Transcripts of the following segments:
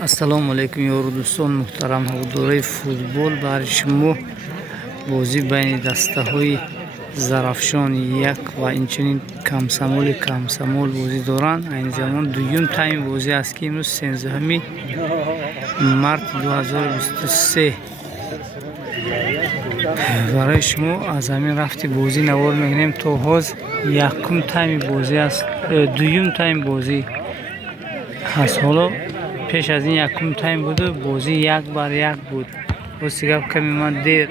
ассалому алайкум ёру дӯстон муҳтарам. ҳаводорои футбол барои шумо бозӣ байни дастаҳои Зарафшон як ва инчунин Камсамол бозӣ доранд. айни замон дуюм тайми бозӣ аст ки имрӯз 13 марти 2023 барои шумо аз ҳамин рафти бозӣ навор мекунем. то ҳоз якум тайми бозӣ аст, дуюм тайми бозӣ ҳаст. ҳоло пеш аз ин якум тайм буду бозӣ 1-1 буд. рости гап каме ман дер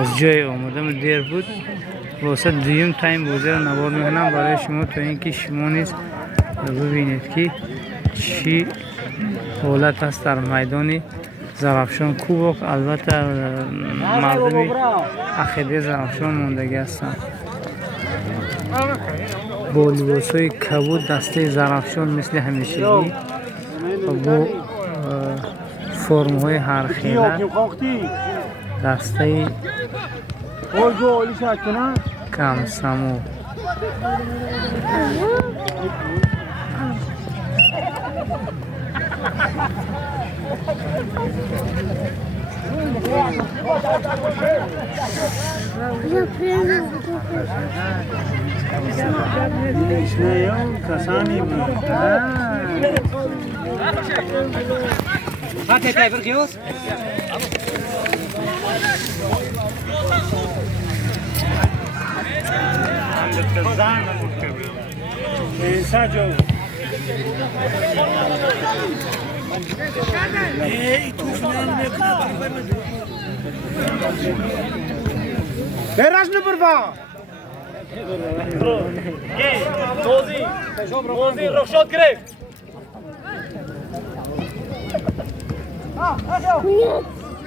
аз ҷое омадам, дер буд. хулоса дуюм тайм бозиро навор мекунам барои шумо, то ин ки шумо низ бибинед ки чӣ ҳолат аст дар майдони Зарафшон кубок. албатта мардуми ақидаи Зарафшон мондагӣ ҳастанд бо либосҳои кабуд. дастаи Зарафшон мисли ҳамешагӣ бо формҳои ҳархела. дастаи Камсамол. Berraş mı burba? Nozi, Roşot Gref.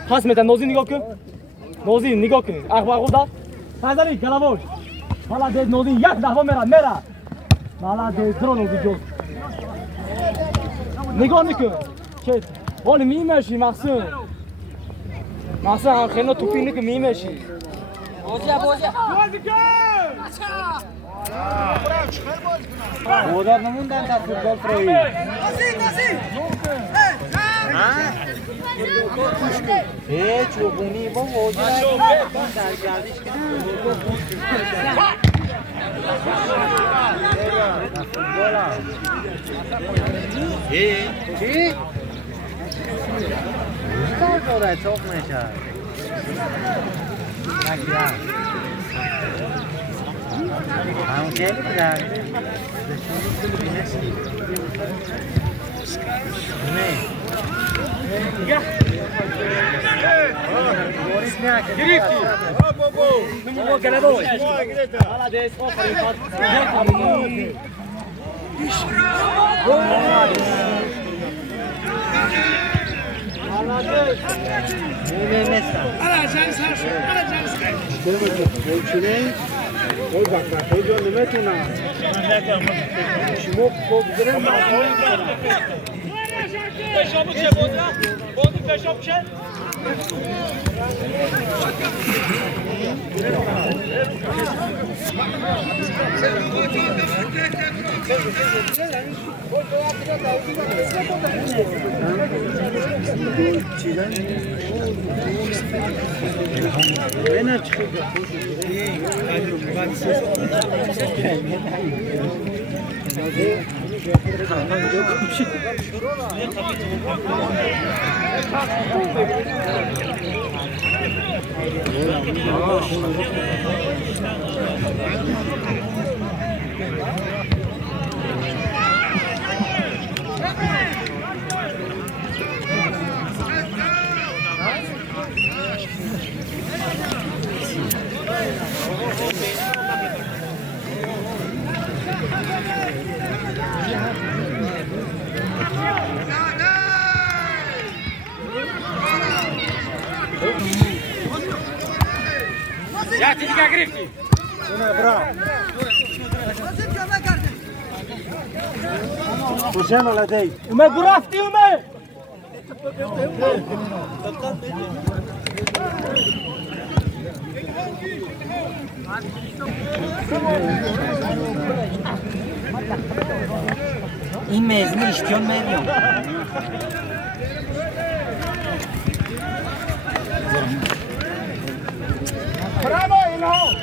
Has metan Nozi nigah kün. Nozi nigah kün. Akbar kuda. Hazari galavoş. Hala de Nozi yak dahva mera. Hala de zro Nozi jo. نگاه نکن که ولی میمشی محسن هم خیلی توپی نکن میمشی بازی کن مادر نموندن در فوتبال فروی هیچ وگونی با بازی نکن در گردش چی؟ کار داره چاق میشه نکیرم همون خیلی بدر گرفتی نمو گلدوی حالا دیس آفرین خواهد Я тебя грифти. Браво. Пушем ледей. Уме графти уме. این مزمی اشتیان میدیم برامو اینو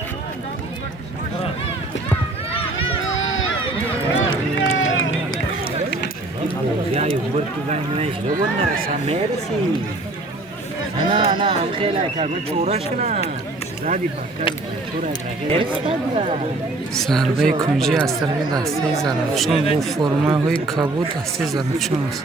Ya yumurtu ben ne bunlar samersi. Ana خیلی کرد چورش کنه. زادی پکر چورش. ضربه کنجی از طرف دسته زرافشان با فرمه های کبود دسته زرافشان است.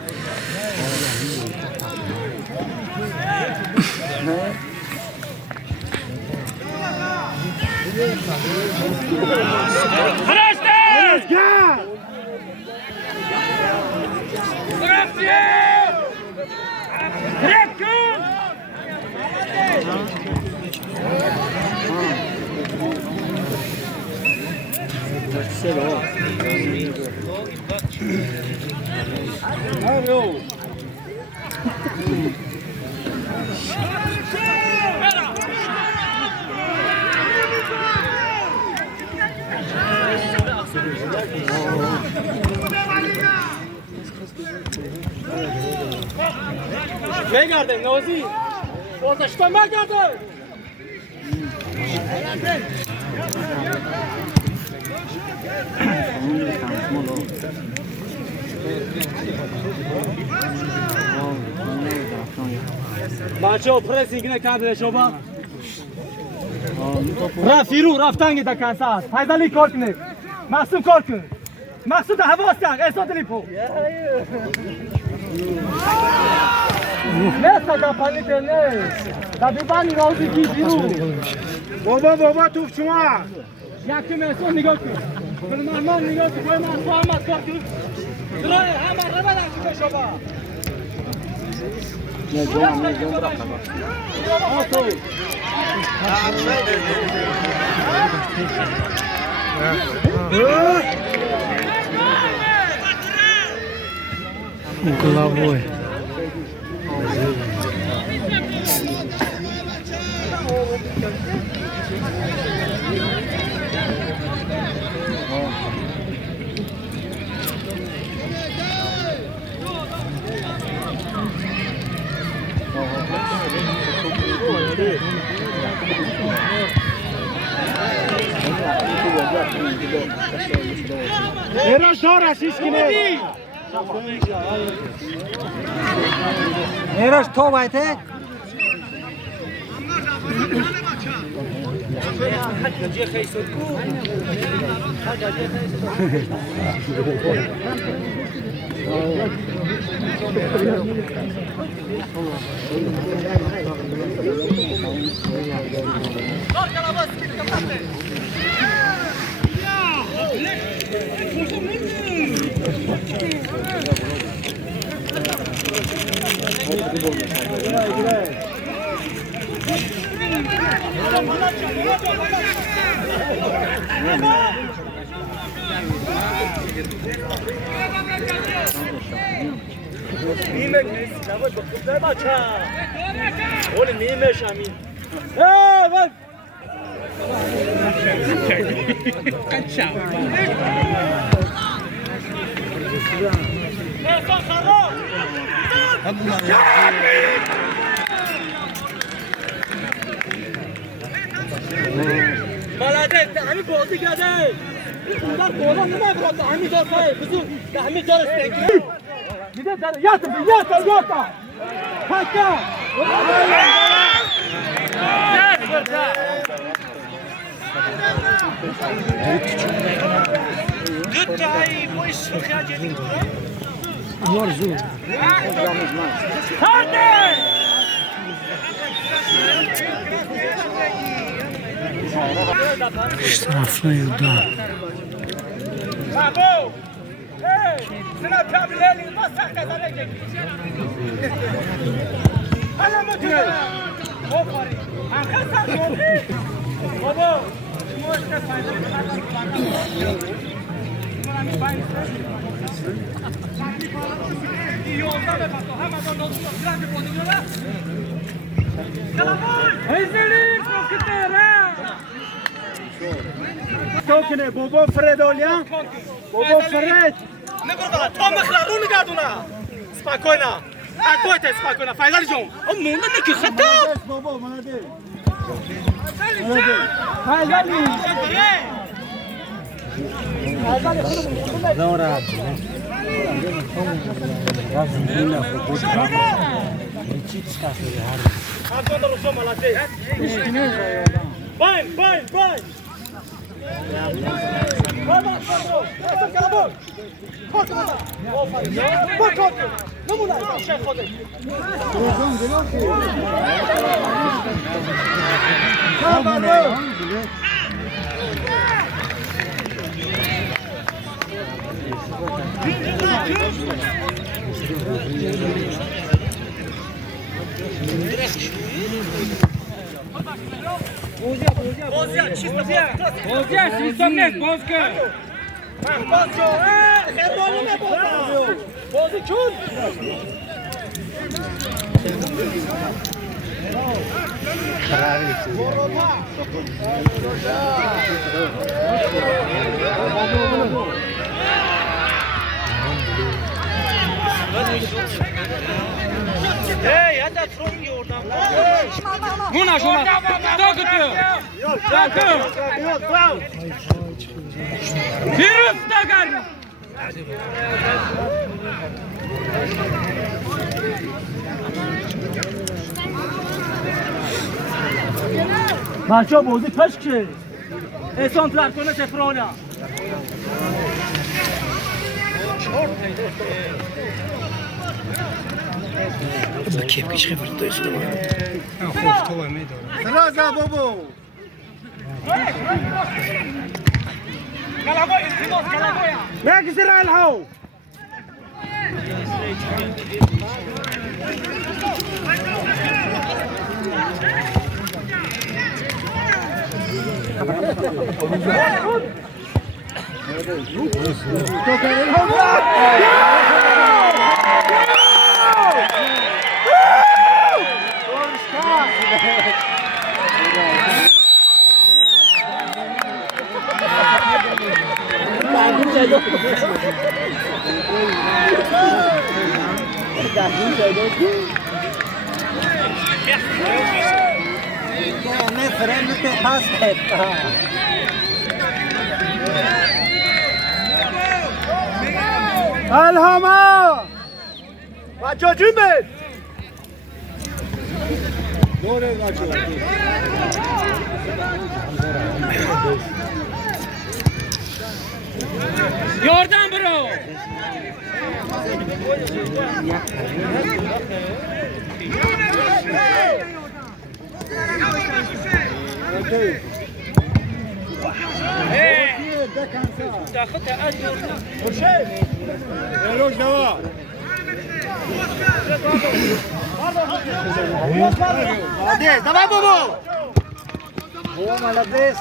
برگردن نوزی بازشتان برگردن بچه ها پرسینگ نکرده شما رفت فیرو رفتنگی تا کنساز فیضلی کار کنه محسوم کار کن مقصود حواس کرد احساس لیپو نه سگا پانی نه طبیبانی راوزی کی فیرو بابا توف شما یکی محسوم نگاه کن فرمان نگاه کن باید محسوم همت کار کن درای همه رو بدن شما نه جوان برخواه головой. Era dora siskine. Eraş tobayte. نیمه نیست نباید با خوب داره بچه اون نیمه شمین بس ملاده همین بازی کرده در قولا نمیبرد همین دار خواهی بزرگ همین دار استنگی دیده در یاتا پکا دوتایی بوی سخیا جدید Var zor. Штрафной удар. بابا فرد آلیان بابا فرد نگرد تو مخلارو نگردونه سپاکوینا اکویت سپاکوینا فایزال جون مونده نکی خطاب بابا مالده دورات رازينا فوق نشيت سكاسو هذا اكون رسوم مالته باين باين باين Bozya, sistem net, bozkır. Bozcu, Erdoğan'ı ne bozdu? Bozu kül. Hey, hadi atın oradan. Buna şuna. Takıtıyor. Takım. Virüs takar. بچه ها بازی پش که احسان ترکنه سفرانه با کیف کش خیلی دوست دارم خوب تو میدونم سلام بابا ما كسر الهو मैं फ्रेंड के पास बैठा الهما بچه جون بید دوره بچه یاردن برو تاخذها اجر وشيء روش دوا عادي تمام بابا هو ملابس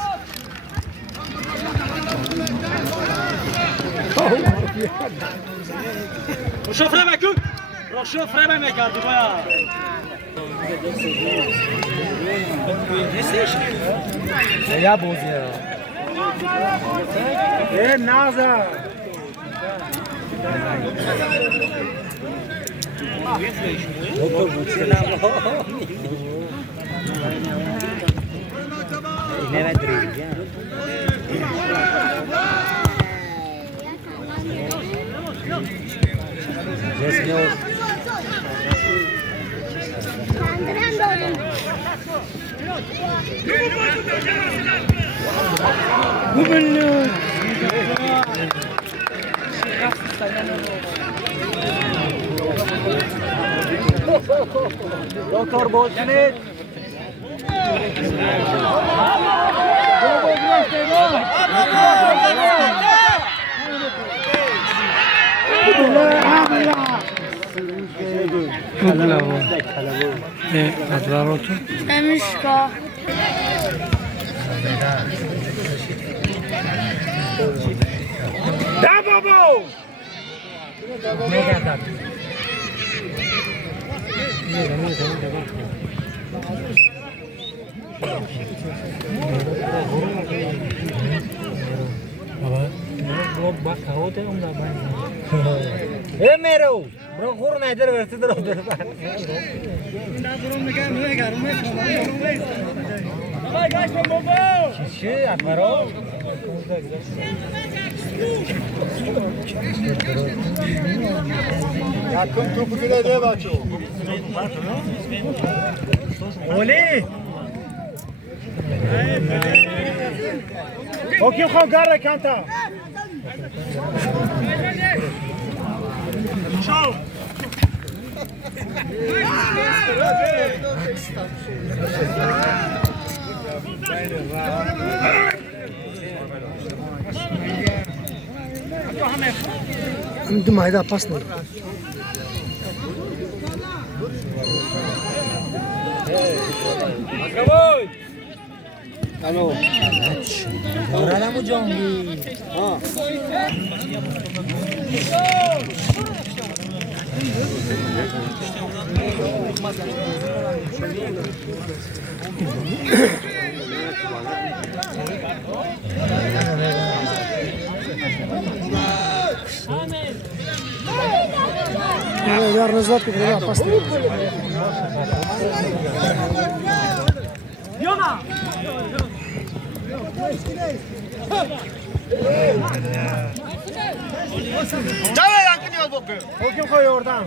وشوف ربع كوك روح شوف ربع ما كاردو بقى يا بوزيا ايه نازا ne vedriri ya Zesmios Doktor Bolşinit Advarotu. Emishka. Da babo Baba, blog bak hote onda ben. Mero. Bro, kurun eder vertidir odur. Давай, Гашка, бомбо! Şişi atmaro. Yakın topu bile dev açıyor. Oli! Okey, kal garra kanta. Şov! Antum hayda pas ne? Alo. Orada mı jongi? Ha. Dar nazar ki buraya pas ne? Yona! Dave yakın yol bakıyor. Okey, koy oradan.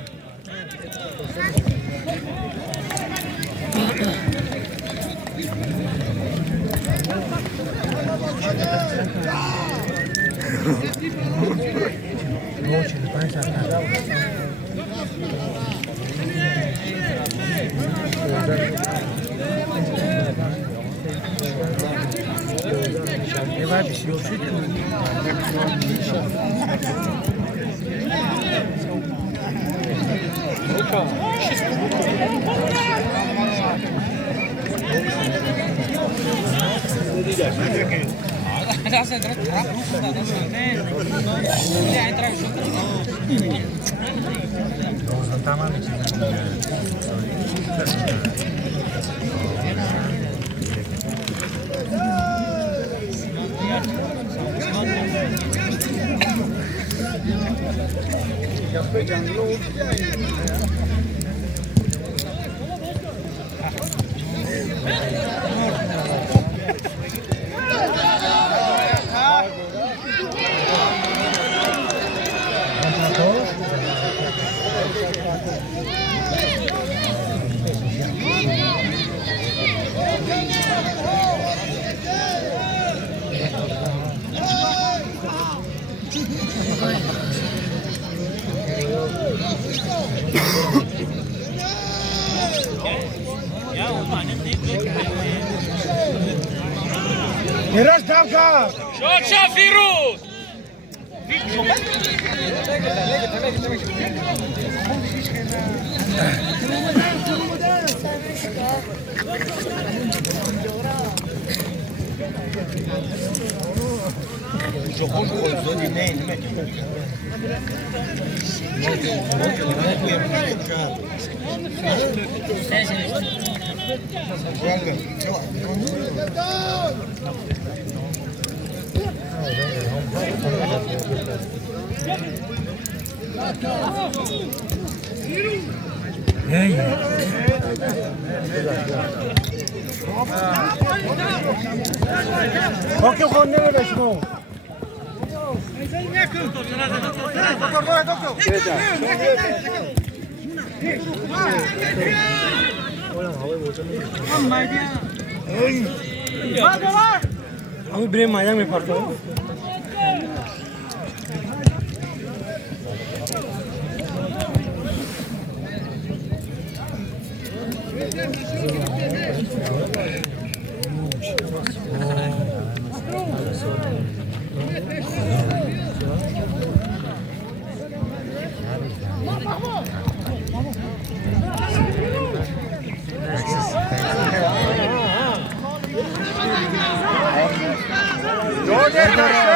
Miraç Davka! Şoça Firuz! Okey, koy ne böyle şunu? Ami bre maya me parto. George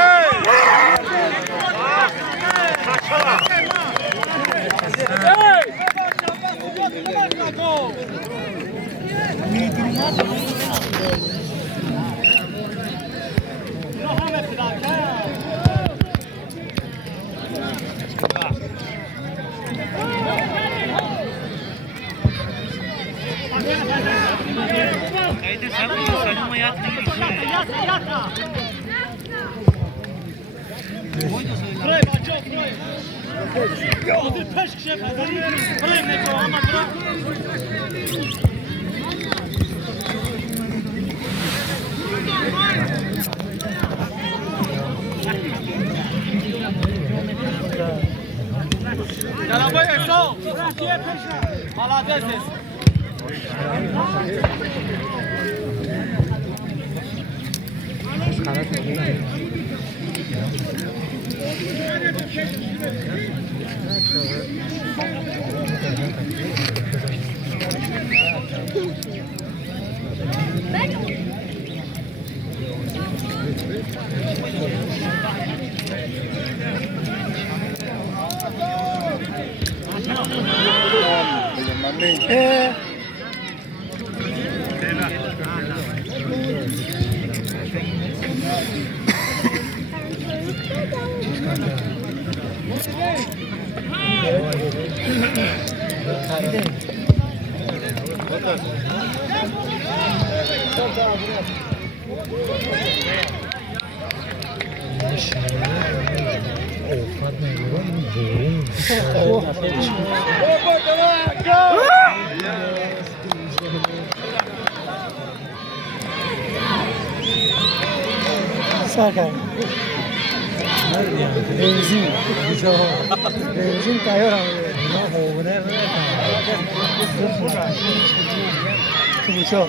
Saca. Benzin. Benzin cayó ahora. ¿Qué mucho?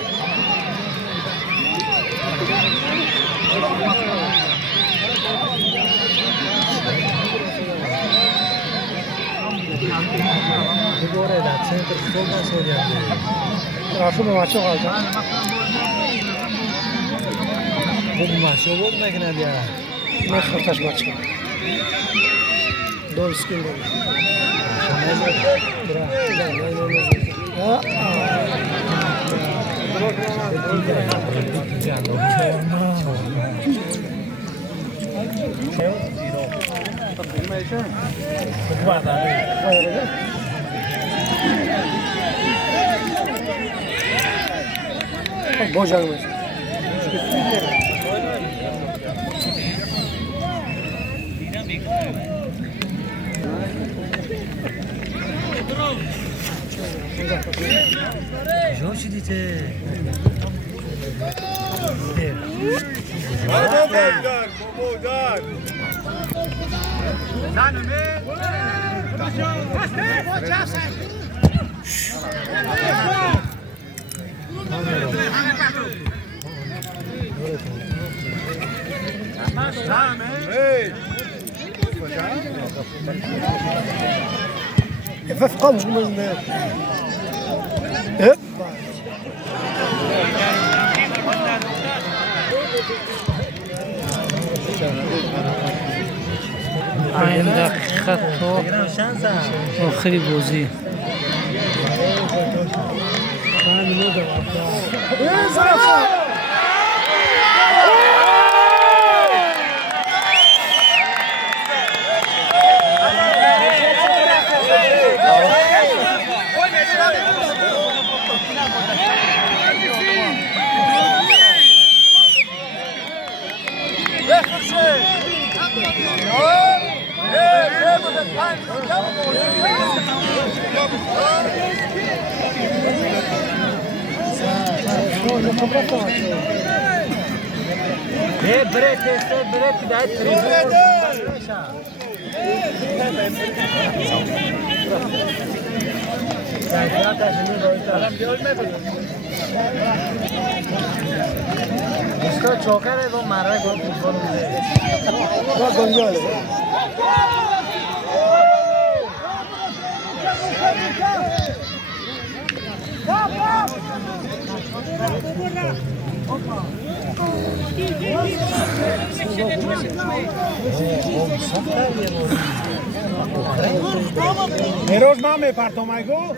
Rafu mu maçı kaldı. Bu maçı oldu mu ki ne diyor? Ne kurtaş maçı. Doğru sıkın doğru. Boşalmış. Joshi dite. Bobodar, Bobodar. Hey. ففقهم من hep این دقیقه تا آخری بازی Bre इसको चौकर है वो मारा है बहुत फुटबॉल में बहुत गंजा है Meroz mamy parto majgo?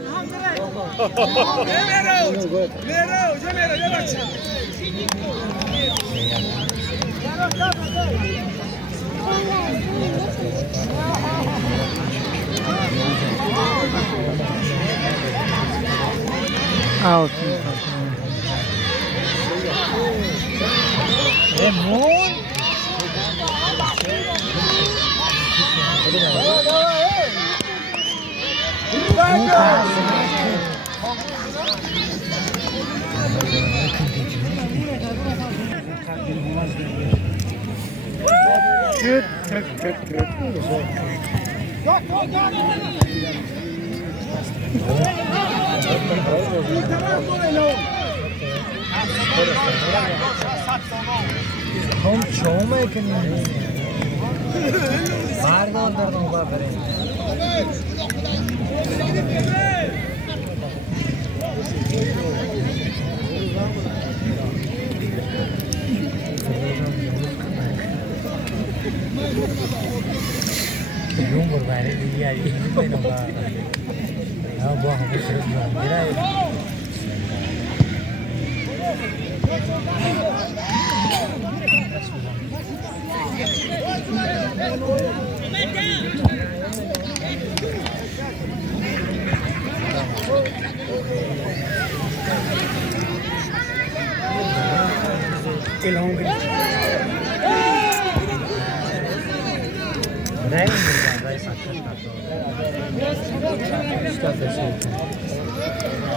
اوت مون هم شومه کنیم بارگاه دردم با بریم یون برای دیگری می‌بینم با همه شروع می‌گیره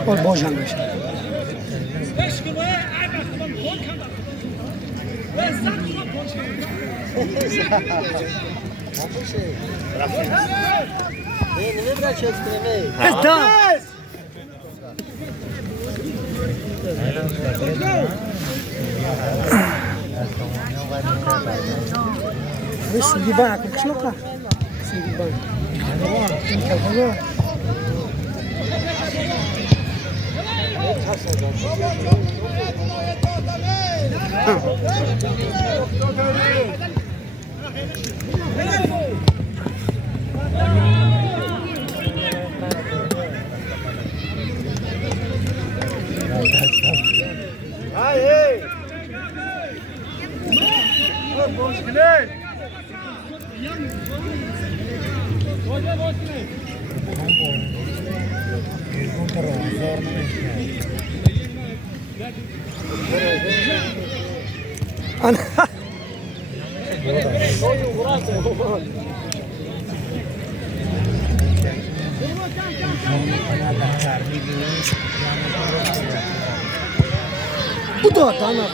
और बहुत शानदार Sigi bank, kışloka. Sigi bank. Udah tanah.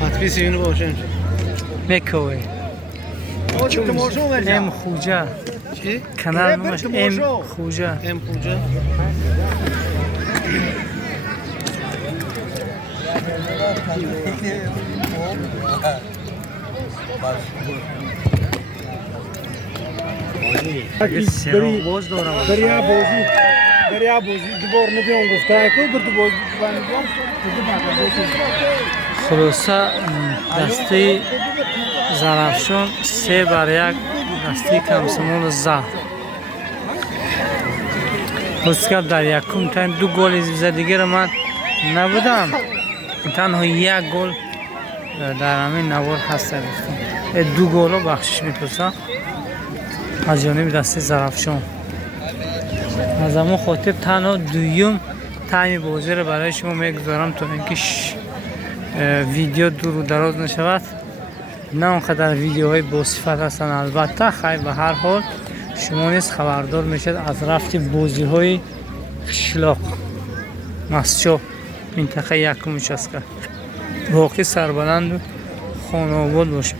Подписывай его уже. Мековый. М Худжа. Канал номер М Худжа. М Худжа. دریا بازی دوباره نمیام گفتم که برد بازی خلاصه دسته زرافشان 3-1 دسته کمسمول زد. بسکر در یکم تایم 2 گل زدگی را من نبودم، تنها 1 گل در همین نوار هسته گفتم. 2 گل رو بخشش میپرسم از جانب دسته زرافشان. از همون خاطر تنها دویم تایم بازی را برای شما میگذارم تا اینکه ویدیو دور و دراز نشود. نه اونقدر ویدیوهای با صفت هستن. البته خیلی به هر حال شما نیز خبردار میشد از رفت بازی های قشلاق مسجد منطقه یکمش است که باقی سربلند و خانه آباد باشه.